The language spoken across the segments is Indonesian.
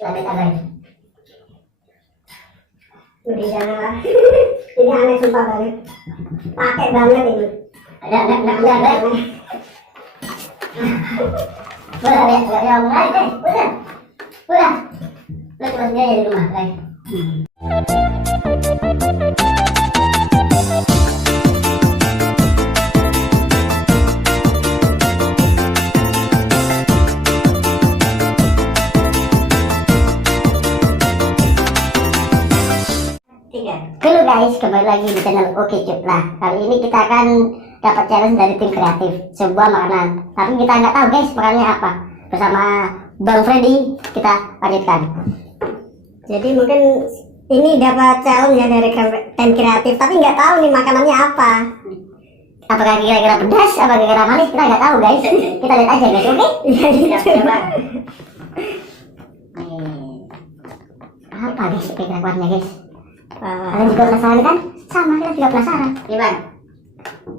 Labet guys. Udah jangan lah. Ini aneh sumpah banget. Pakai banget ini. Ada guys. Udah ya mulai guys. Udah. Lo cuma sendiri di rumah guys. Halo guys, kembali lagi di channel Oke Cup. Nah, kali ini kita akan dapat challenge dari tim kreatif, sebuah makanan. Tapi kita nggak tahu guys makanannya apa. Bersama Bang Freddy kita lanjutkan. Jadi mungkin ini dapat challenge ya dari tim kreatif, tapi nggak tahu nih makanannya apa. Apakah kira-kira pedas, apa kira-kira manis, kita nggak tahu guys. Kita lihat aja guys, oke? Iya, Coba. Apa guys kira-kira warnanya guys? Kalian juga penasaran kan? Sama, kita juga penasaran. Ini bang,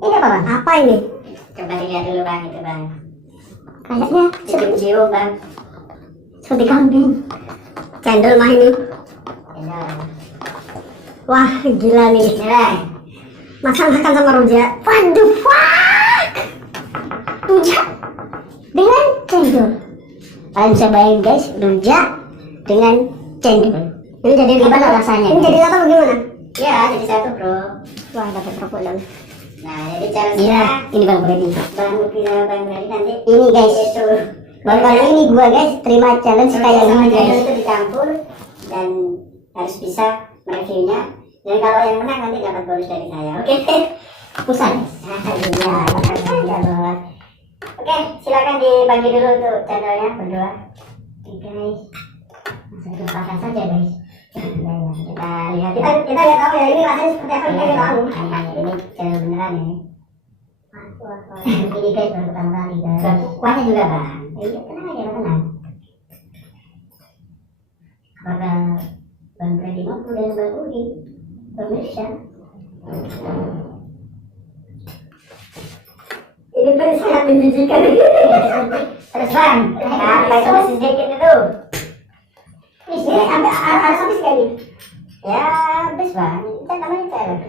ini apa bang? Apa ini? Coba lihat dulu bang, itu bang. Kayaknya Cium-cium bang. seperti kambing. Cendol mah ini. Wah, gila nih. Ini bang. Masa makan sama rujak? Waduh, fuck. Rujak dengan cendol. Kalian bisa bayangin guys, rujak dengan cendol. Ini jadi Gimana rasanya? Ini jadi apa bagaimana? Ya, jadi satu bro. Wah, dapat rokok dong. Nah, jadi challenge-nya ini bang Freddy. Bang Freddy nanti. Ini guys, itu. Baru kali ini gua guys terima challenge kayak gini guys. Itu dicampur dan harus bisa mereviewnya. Dan kalau yang menang nanti dapat bonus dari saya. Oke? Pusat. Oke, silakan dibagi dulu untuk channelnya berdua. Oke guys. Langsung dipasang saja guys. Kita lihat Kita lihat tahu ya ini rasanya seperti apa kita tahu. ini channel beneran ini. Ini guys baru pertama kali guys. Kuahnya juga bang. Iya tenang aja tenang. Apakah Bang Freddy mampu dan Bang Udi pemirsa? Ini pedas sangat menjijikan. Terus bang, apa itu masih sedikit itu? Ini harus habis kali. Ya habis bang, kan namanya challenge.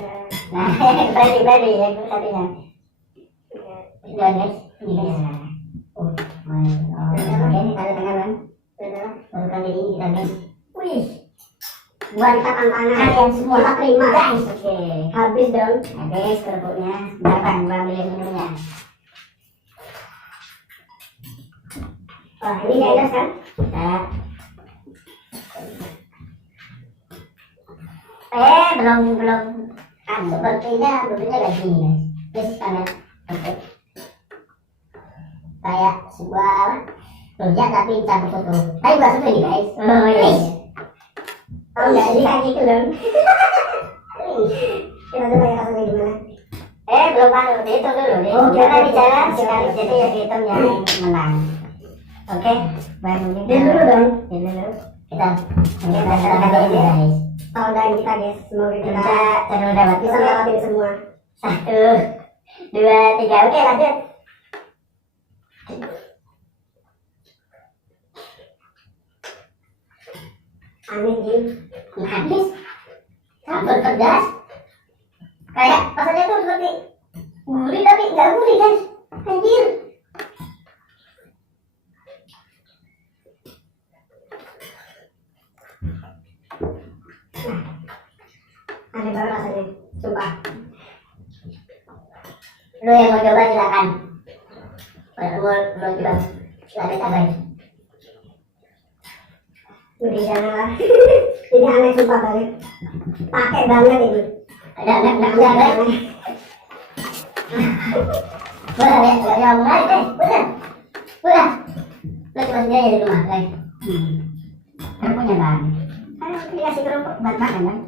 Nah, Freddy yang satunya. Sudah guys, ini guys. Oh, oke, ini taruh tengah bang. Baru kali ini kita guys. Wih, buat tantangan Kalian semua kita terima guys. Oke, habis dong. habis kerupuknya. Bentar bang, gua ambilin minumnya. Wah, ini nggak enak kan? Nah. Belum. Sepertinya bentuknya kayak gini guys. Terus sangat bentuk kayak sebuah rujak tapi campur soto. Tapi bukan soto ini guys. Oh iya. Oh nggak ini kayak gitu dong. Kita coba ya rasanya gimana? Belum anu, dihitung dulu. Oke, Karena oke. di jalan sekali jadi yang dihitung yang menang. Oke, baru ini. Dia dulu dong. Dia dulu. Kita serahkan ini guys. Tahun kita guys, semoga kita Kita dapat bisa melewati semua. 1, 2, 3. Oke lanjut. Amin Jim. Habis campur pedas kayak rasanya tuh seperti gurih tapi nggak gurih guys. Anjir. Aneh banget rasanya, sumpah. Lo yang mau coba silakan. Kalau mau coba silakan cobain. Udah jangan lah. Ini aneh sumpah banget. Pakai banget ini. Ada guys. Boleh ya mulai guys. Udah. Lo cuma sendiri di rumah guys. Kerupuknya bang. Ayo dikasih kerupuk buat makan bang.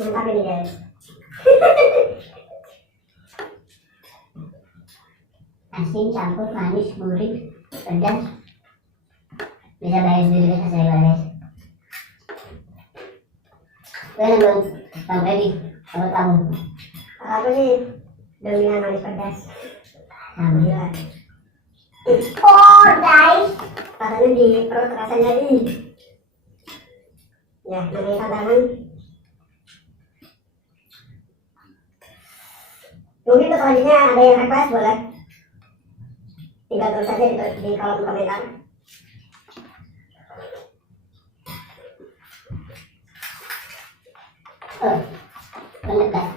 Mantap ini guys. Asin campur manis gurih pedas. Bisa bayar sendiri guys saya guys. Belum Bang Freddy. Kalau kamu, Kalau aku sih dominan manis pedas. Gila. oh guys, Rasanya di perut rasanya ih. Ya, namanya tantangan. Mungkin untuk selanjutnya ada yang request boleh. Tinggal tulis saja di kolom komentar. menegas.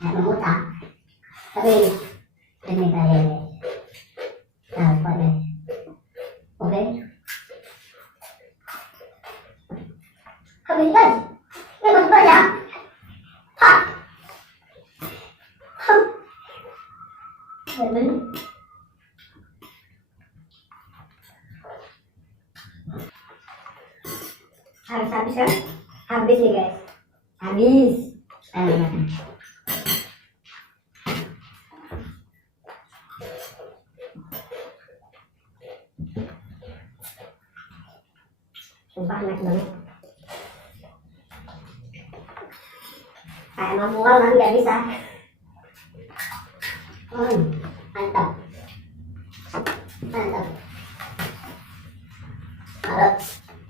Nah, memutar. Tapi ini kayak apa nih? Oke. Kamu guys, ini masih banyak. Hah? Harus habis kan? Habis nih guys. Habis. Sumpah enak banget. Kayak mau mual kan nggak bisa. Mantap. Mantap. Kalau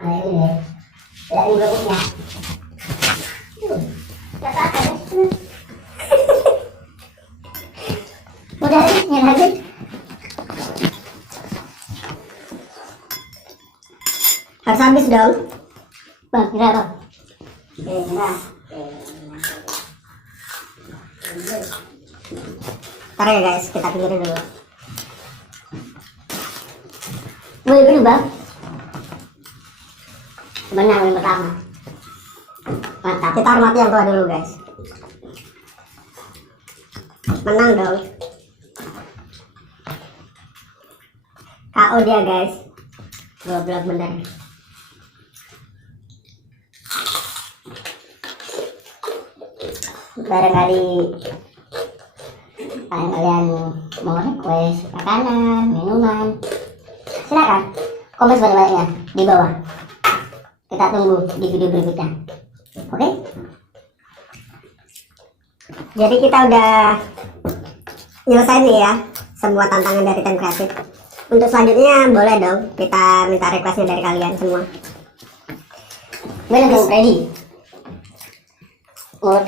ini deh, ya ini berikutnya. Gak apa-apa deh. Udah deh, yang habis. Harus habis dong. Bang, kira bang. Nah. Ntar ya guys, kita pinggirin dulu. Boleh dulu bang. Menang yang pertama. Mantap. Kita hormati yang tua dulu guys. Menang dong. KO dia guys. Goblok bener. Barangkali kalian mau request makanan, minuman, silakan komen sebanyak-banyaknya di bawah. Kita tunggu di video berikutnya. Oke? Jadi kita udah nyelesain nih ya semua tantangan dari Ten Kreatif. Untuk selanjutnya boleh dong kita minta requestnya dari kalian semua. Boleh dong Freddy. Menurut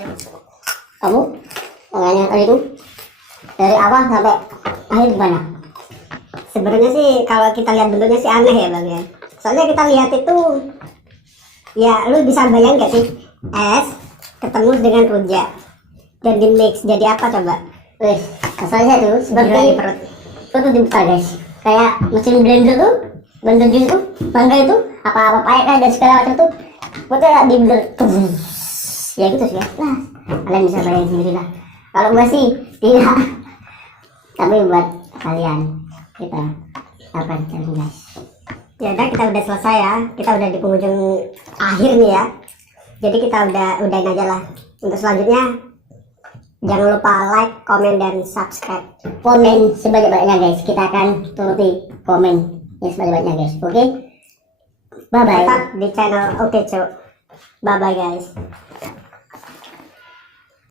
kamu pengen kali itu dari awal sampai akhir gimana? Sebenarnya sih kalau kita lihat bentuknya sih aneh ya bang ya. Soalnya kita lihat itu ya lu bisa bayangin gak sih es ketemu dengan rujak dan di mix jadi apa coba? Wih, asalnya tuh Gila di seperti perut. itu tuh dibuka guys. Kayak mesin blender tuh, blender jus tuh, mangga itu, apa-apa payah dan segala macam tuh, pokoknya di blender. Ya gitu sih ya. Nah, kalian bisa bayangin sendiri lah. Kalau gua sih tidak. Tapi buat kalian kita akan cari guys. Ya udah kita udah selesai ya. Kita udah di penghujung akhir nih ya. Jadi kita udahin aja lah. Untuk selanjutnya jangan lupa like, komen dan subscribe. Komen sebanyak-banyaknya guys. Kita akan turuti komen yang sebanyak-banyaknya guys. Oke? Bye bye. Tetap di channel Oke Cuk. Bye bye guys.